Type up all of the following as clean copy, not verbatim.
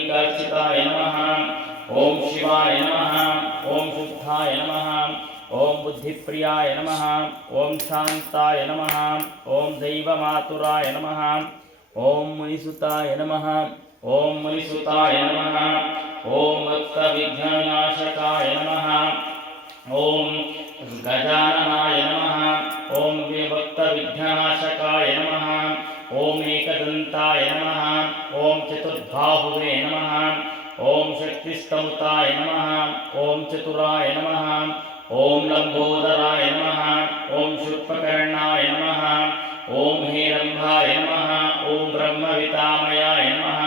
कार्तिकाय नमः। ओम शिवाय नमः। ओम शुद्धाय नमः। ओम बुद्धिप्रियाय नमः। ओम शांताय नमः। ओम दैवमातुराय नमः। ओम मुनिसुताय नमः। ओम मुनिसुताय नमः। ओम भक्तविघ्ननाशकाय नमः। ओम गजाननाय नमः। ओम भक्तविघ्ननाशकाय नमः। ओम एकदंताय नमः। ओम चतुर्बाहुवे नमः। ओम शक्तिस्तौताय नमः। ओम चतुराय नमः। ओम लंबोदराय नमः। ओम शूर्पकर्णाय नमः। ओम हेरंभाय नमः। ओम ब्रह्मवितामयाय नमः।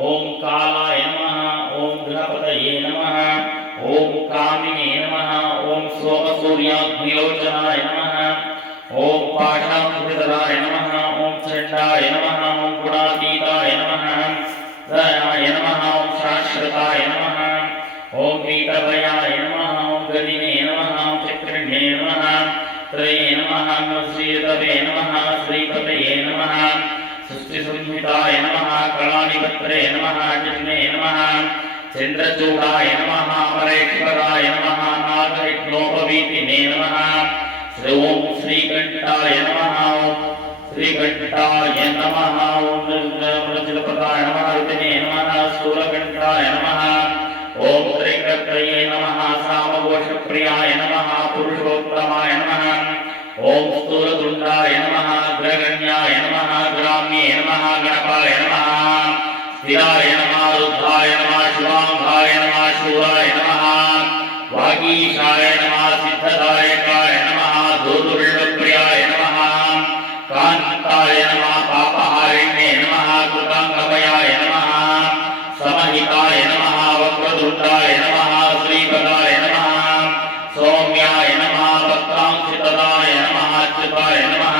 ओम कालाय नमः। ओम गृहपतये नमः। ओम कामिने नमः। ओम सोमसूर्याग्निलोचनाय नमः। ओम पाशांकुशधराय नमः। ओम चंडाय नमः। ओम गुणातीताय नमः। दयाय नमः। ओम शाश्वताय नमः। ओम वीतभयाय नमः। ओम गदिने नमः। ओम चक्रिणे नमः। त्रये नमः। श्रीतवे नमः। श्रीपतये नमः। सृष्टिसंहिताय नमः। कलानिपत्रे नमः। चिन्ने नमः। चंद्रचूडाय नमः। अमरेश्वराय नमः। नागयज्ञोपवीतिने नमः। ओम श्रीकंठाय नमः। श्रीकंठाय नमः। ओम मृजलपदाय नमः। वितने नमः। स्थूलकंठाय नमः। ओम त्रिकत्रये नमः। सामघोषप्रियाय नमः। पुरुषोत्तमाय नमः। ओम स्थूलतुंडाय नमः। अग्रगण्याय नमः। ग्राम्ये नमः। गणपाय नमः। स्थिराय नमः। रुद्राय नमः। शिवांगाय नमः। शूराय नमः। वागीशाय नमः। सिद्धदायकाय नमः। धूर्तप्रियाय नमः। कांताय नमः। पापहारिणे नमः। कृतांगभयाय नमः। समहिताय नमः। वक्रतुंडाय नमः। श्रीपदाय नमः। सौम्याय नमः। भक्तांशितदाय नमः। अच्युताय नमः।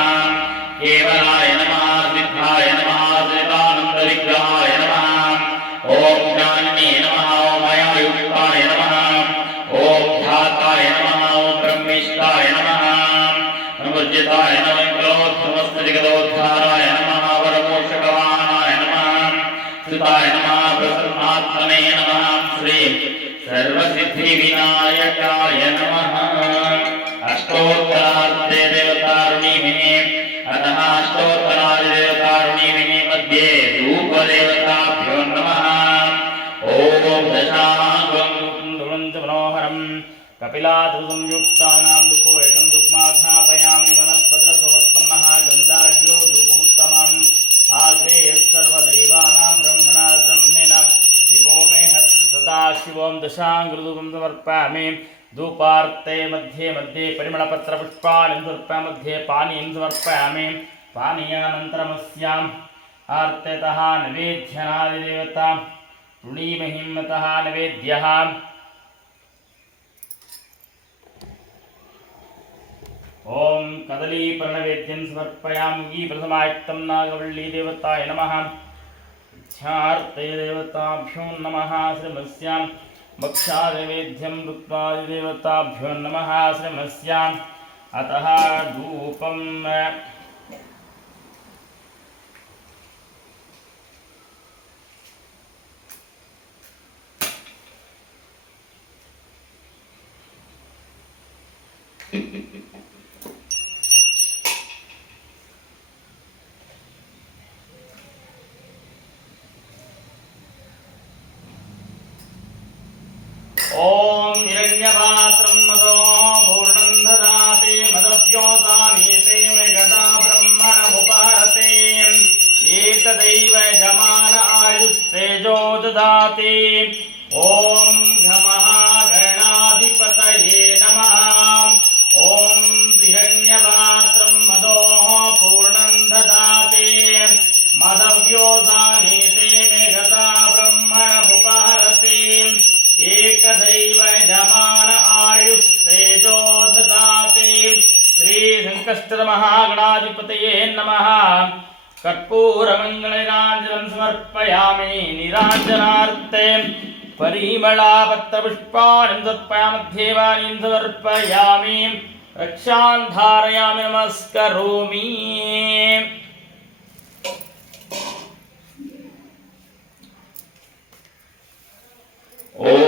केवलाय नमः। सिद्धाय नमः। श्रितानंदविग्रहाय नमः। ओम ज्ञानिने नमः। ओम मयायुक्ताय नमः। ओम ध्याताय नमः। ओम ब्रह्मेष्ठाय नमः। नमस्ताय नमः। समस्त जगदोद्धाराय नमः। वरमोक्षकवाणाय नमः। सुताय नमः। प्रसन्नात्मने नमः। श्री सर्वसिद्धिविनायकाय नमः। अष्टोत्तरार्थे देवतारुणीभिः अतः अष्टोत्तरादिदेवतारुणीभिः मध्ये धूपदेवताभ्यो नमः। ओम दशाङ्गं मनोहरं कपिलाधुसंयुक्तानां धूपो एकं धूपमाघ्नापयामि। वनस्पतिरसोत्पन्नः गन्धाढ्यो धूपमुत्तमम्। आग्रे सर्वदेवानां ब्रह्मणा ब्रह्मेण शिवो मे हस्तु सदा शिवों दशाङ्गधूपं समर्पयामि। धूपार्थे मध्ये मध्ये परिमलपत्रपुष्पाणि समर्पयामि। मध्ये पानीं समर्पयामि। पानीयानन्तरमस्याम् आर्तेतः नैवेद्यनादिदेवता ऋणीमहिमतः नैवेद्यः। ओम कदलीपर्णवेद्यं समर्पयामि। प्रथमायुक्तं नागवल्ली देवताय नमः। ध्यार्ते देवताभ्यो नमः। श्रीमस्यां भक्षादिवेद्यं रुक्मादिदेवताभ्यो नमः। श्रीमस्याम् अतः धूपं ओम हिरण्यपात्रं मदो पूर्णं ददाति। मदव्योसामीते मे गदा ब्रह्मणमुपहरते। एतदैव यजमान आयुस्तेजो ददाति। ओम घमः गणाधिपतये नमः। ओम हिरण्यपात्रं मदो पूर्णं ददाति। मदव्योसामीते मे गदा ब्रह्मणमुपहरते। एकदैव यजमान आयुस्तेजो ददाति। श्री संकष्टमहागणाधिपतये नमः। कर्पूरमङ्गलनीराजनं समर्पयामि। नीराजनार्थे परिमलापत्रपुष्पाणि समर्पयामि। मध्ये समर्पयामि। रक्षां धारयामि। नमस्करोमि। ॐ